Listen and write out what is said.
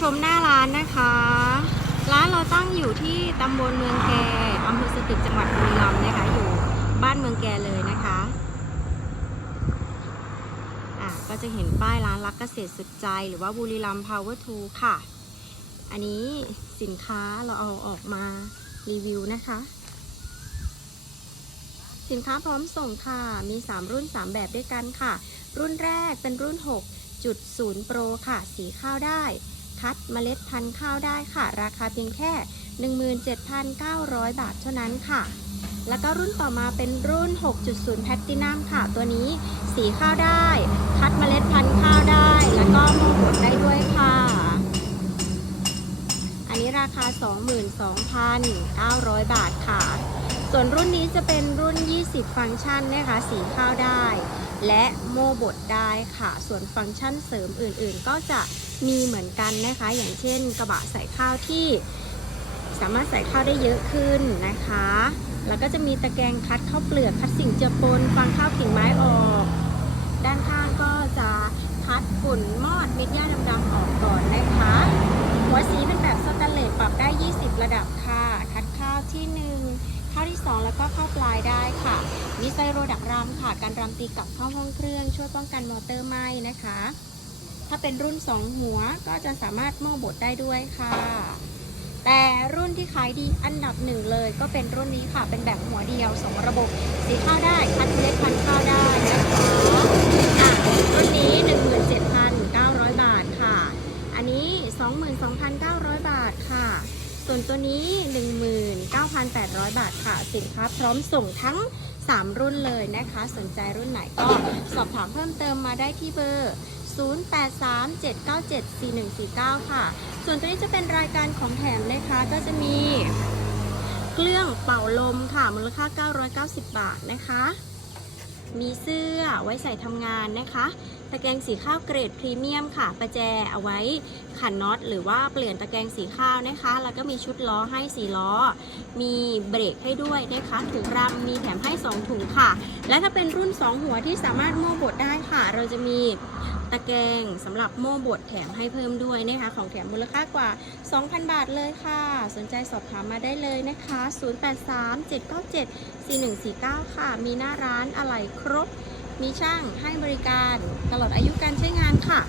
ชมหน้าร้านนะคะ ร้านเราตั้งอยู่ที่ตำบลเมืองแกอำเภอสตึกจังหวัดบุรีรัมย์นะคะ อยู่บ้านเมืองแกเลยนะคะอะก็จะเห็นป้ายร้านรักเกษตรสุดใจ หรือว่าบุรีรัมย์พาวเวอร์ทูค่ะ อันนี้สินค้าเราเอาออกมารีวิวนะคะ สินค้าพร้อมส่งค่ะ มี 3 รุ่น 3 แบบด้วยกันค่ะ รุ่นแรกเป็นรุ่น 6.0 Pro ค่ะ สีข้าวได้ คัดเมล็ดพันธุ์ข้าวได้ค่ะ ราคาเพียงแค่ 17,900 บาทเท่านั้นค่ะ แล้วก็รุ่นต่อมาเป็นรุ่น 6.0 Platinum ค่ะ ตัวนี้สีข้าวได้ คัดเมล็ดพันธุ์ข้าวได้ แล้วก็มงบดได้ด้วยค่ะ อันนี้ราคา 22,900 บาทค่ะ ส่วนรุ่นนี้จะเป็นรุ่น 20 ฟังก์ชันนะคะสีข้าวได้และโมบดได้ค่ะ ส่วนฟังก์ชันเสริมอื่นๆ ก็จะ มีเหมือนกันนะคะ อย่างเช่นกระบะใส่ข้าวที่สามารถใส่ข้าวได้เยอะขึ้นนะคะ แล้วก็จะมีตะแกรงคัดข้าวเปลือกคัดสิ่งเจือปนฟังข้าวกิ่งไม้ออก ด้านข้างก็จะคัดฝุ่นมอดเม็ดหญ้าดำๆออกก่อนนะคะ หัวสีเป็นแบบสแตนเลสปรับได้ 20 ระดับค่ะ คัดข้าวที่ 1 ข้าวที่ 2 แล้วก็ข้าวปลายได้ค่ะ มีไซโรดักรำค่ะ การรำตีกับข้าวห้องเครื่อง ช่วยป้องกันมอเตอร์ไหม้นะคะ ถ้าเป็นรุ่น 2 หัวก็จะสามารถหม้อบดได้ด้วยค่ะ แต่รุ่นที่ขายดีอันดับหนึ่งเลย ก็เป็นรุ่นนี้ค่ะ เป็นแบบหัวเดียว 2 ระบบ สีข้าวได้ คัดเล็ดพันข้าวได้นะคะอะรุ่นนี้ 17,900 บาทค่ะ อันนี้ 22,900 บาทค่ะ ส่วนตัวนี้ 19,800 บาทค่ะ สินค้าพร้อมส่งทั้ง 3 รุ่นเลยนะคะ สนใจรุ่นไหนก็สอบถามเพิ่มเติมมาได้ที่เบอร์ 0837974149 ค่ะ ส่วนตัวนี้จะเป็นรายการของแถมนะคะก็จะมีเครื่องเป่าลมค่ะ มูลค่า 990 บาทนะคะ มีเสื้อไว้ใส่ทำงานนะคะตะแกรงสีข้าวเกรดพรีเมียมค่ะ ประแจเอาไว้ขันน็อตหรือว่าเปลี่ยนตะแกรงสีข้าวนะคะ แล้วก็มีชุดล้อให้สีล้อ มีเบรกให้ด้วยนะคะ ถุงรำมีแถมให้ 2 ถุงค่ะ และถ้าเป็นรุ่น 2 หัวที่สามารถโม่บดได้ค่ะ เราจะมี ตะแกรงสำหรับโม่บดแถมให้เพิ่มด้วยนะคะของแถมมูลค่ากว่า 2,000 บาทเลยค่ะ สนใจสอบถามมาได้เลยนะคะ 0837974149 ค่ะ มีหน้าร้านอะไหล่ครบ มีช่างให้บริการตลอดอายุการใช้งานค่ะ